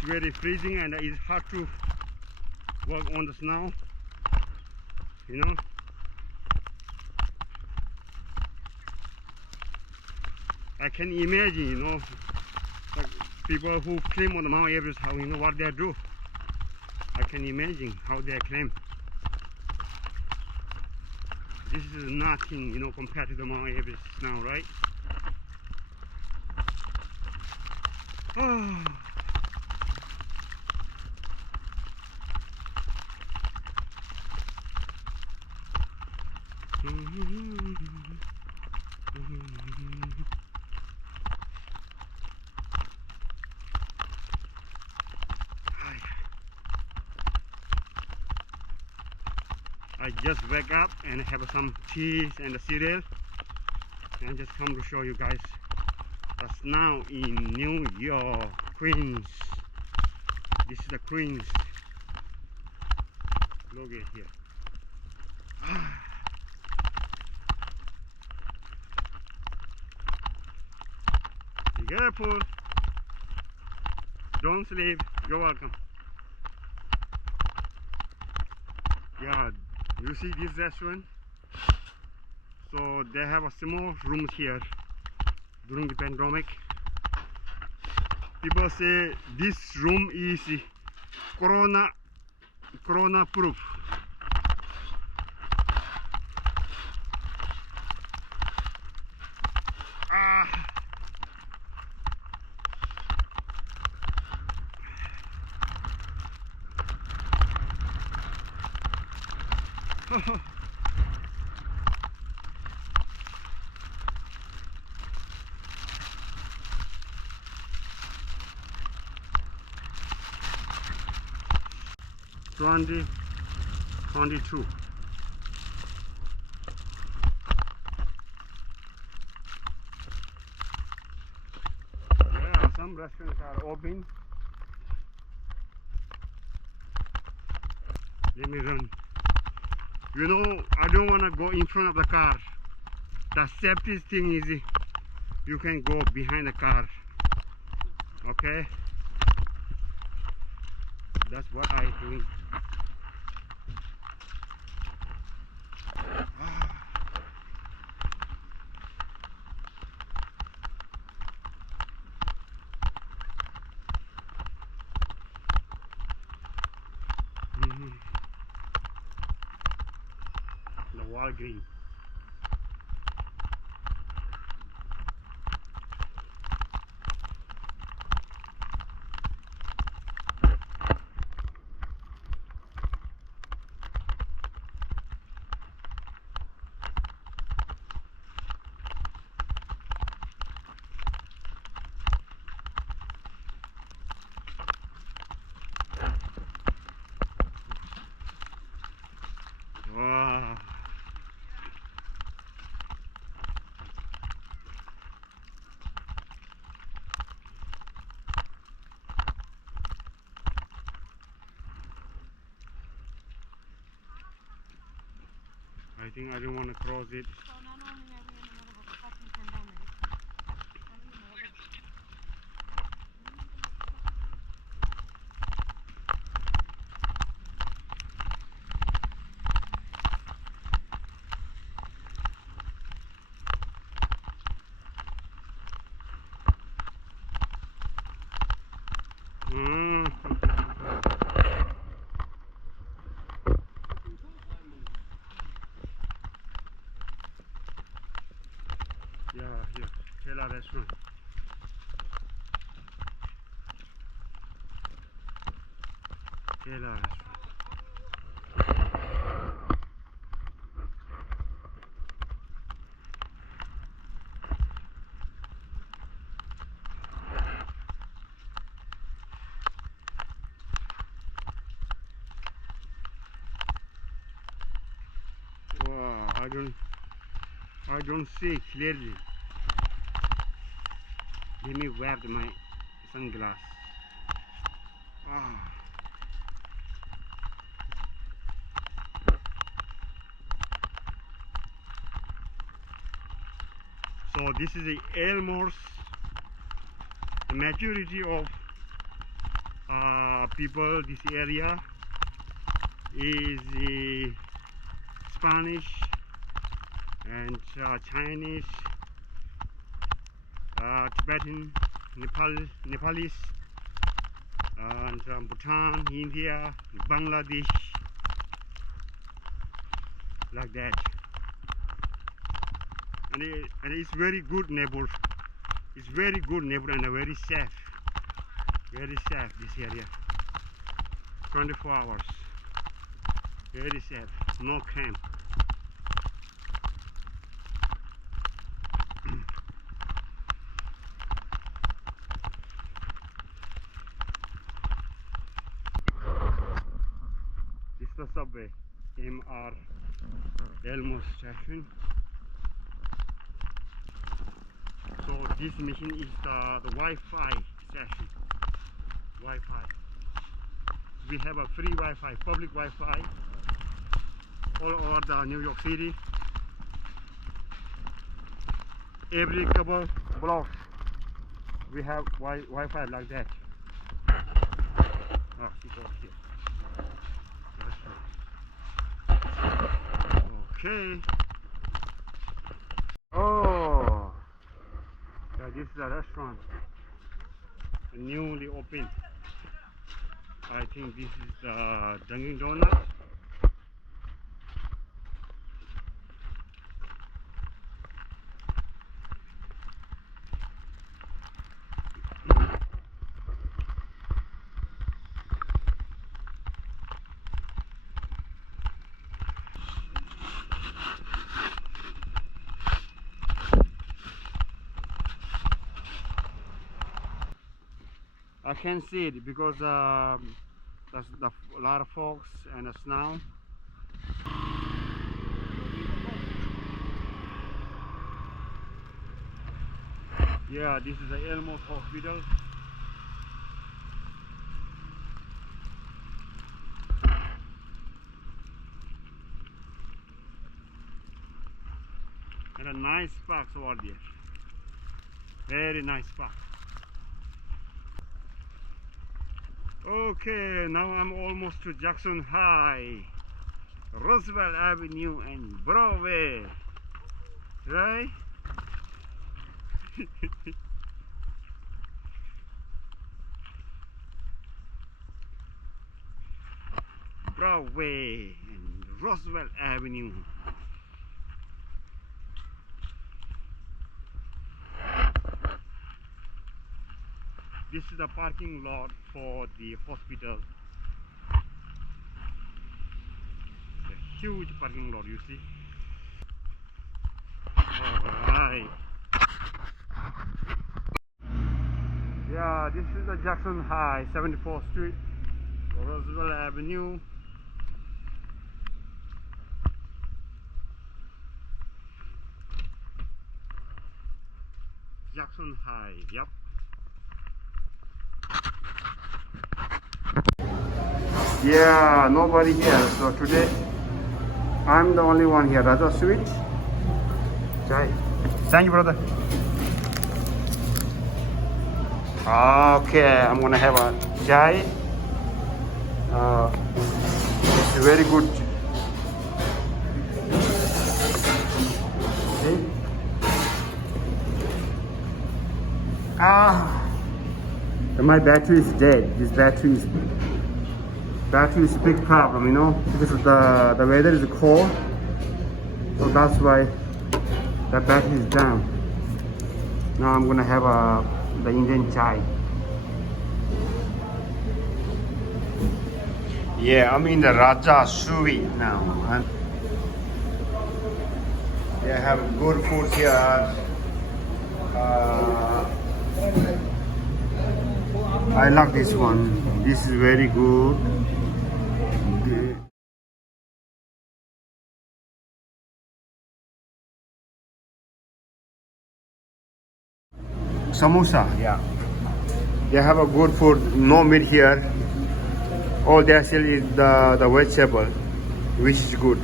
it's very freezing and it's hard to walk on the snow, you know. I can imagine, you know, like people who climb on the Mount Everest, how, you know, what they do. I can imagine how they climb. This is nothing, you know, compared to the Mount Everest now, right? Oh. I just wake up and have some cheese and a cereal, and just come to show you guys the snow in New York, Queens. This is the Queens. Look at here. Be careful. Don't sleep. You're welcome. Yeah, you see this restaurant? So they have a small rooms here during the pandemic. People say this room is corona proof. $20, $22. Yeah, some restaurants are open. Let me run. You know, I don't want to go in front of the car. The safety thing is you can go behind the car. Okay? That's what I'm doing. The wall green. Wow. I think I don't want to cross it. Yeah, here, Kela restaurant. Kela restaurant. Wow, I don't see clearly. Let me wear my sunglasses. Ah. So this is almost the majority of people. This area is Spanish and Chinese, Tibetan, Nepalese, and Bhutan, India, Bangladesh, like that. And it's very good neighbor. It's very good neighbor and very safe. Very safe, this area. 24 hours. Very safe. No crime. This is the subway. MR Elmo station. So this machine is the Wi-Fi station. Wi-Fi. We have a free Wi-Fi, public Wi-Fi all over the New York City. Every couple blocks we have Wi-Fi like that. Oh, she goes here. Okay. Oh, yeah, this is a restaurant, newly opened. I think this is the Dunkin' Donuts. I can't see it because there's a lot of folks and the snow. Yeah, this is the Elmo Hospital. And a nice park over there. Very nice park. Okay, now I'm almost to Jackson High, Roosevelt Avenue and Broadway, right? Broadway and Roosevelt Avenue. This is the parking lot for the hospital. A huge parking lot, you see. Alright. Yeah, this is the Jackson High, 74th Street, Roosevelt Avenue. Jackson High, yep. Yeah, nobody here. So today, I'm the only one here. Raja Sweet. Chai. Thank you, brother. Okay, I'm gonna have a chai. It's very good. See? My battery is dead. This battery is a big problem, you know, because of the weather is cold, so that's why the battery is down. Now I'm gonna have the Indian chai. Yeah, I'm in the Raja Suite now, and they have good food here. I like this one. This is very good. Samosa, yeah. They have a good food, no meat here. All they sell is the vegetable, which is good.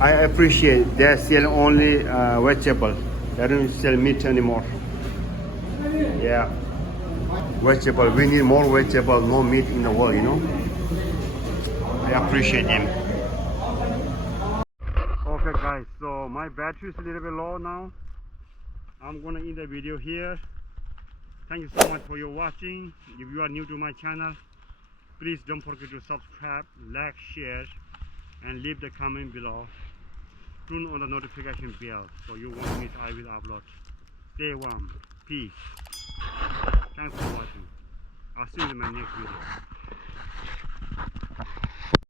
I appreciate they sell only vegetable. They don't sell meat anymore. Yeah. Vegetable. We need more vegetable, no meat in the world, you know. I appreciate him. Okay guys, so my battery is a little bit low now. I'm gonna end the video here. Thank you so much for your watching. If you are new to my channel, please don't forget to subscribe, like, share, and leave the comment below. Turn on the notification bell so you won't miss I will upload. Stay warm. Peace. Thanks for watching. I'll see you in my next video.